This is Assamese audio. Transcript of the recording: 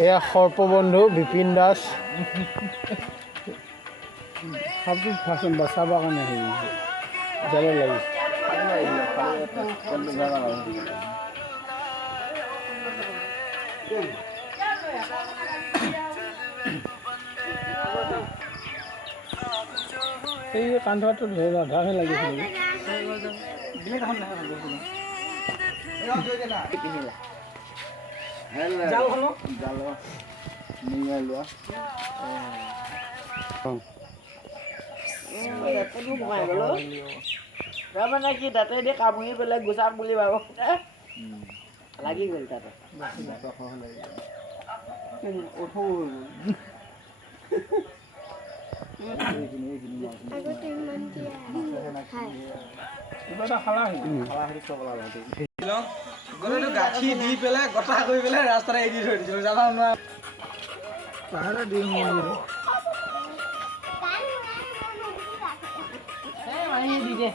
এয়া সৰ্পবন্ধু বিপিন দাস সাপটো ফাৰ্ষ্ট বচাবৰ কাৰণে হেৰি জালত লাগিছে এই কান্ধটো ধৰি আধাহে লাগিছিল মানে কি তাতে দি কামুৰি পেলাই গুচাম বুলি ভাব লাগি গ'ল তাতে গাঠি দি পেলাই গটা কৰি পেলাই ৰাস্তাত এৰি দি থৈ দিছিলো জানা নোৱাৰা পাহাৰত দি দি দে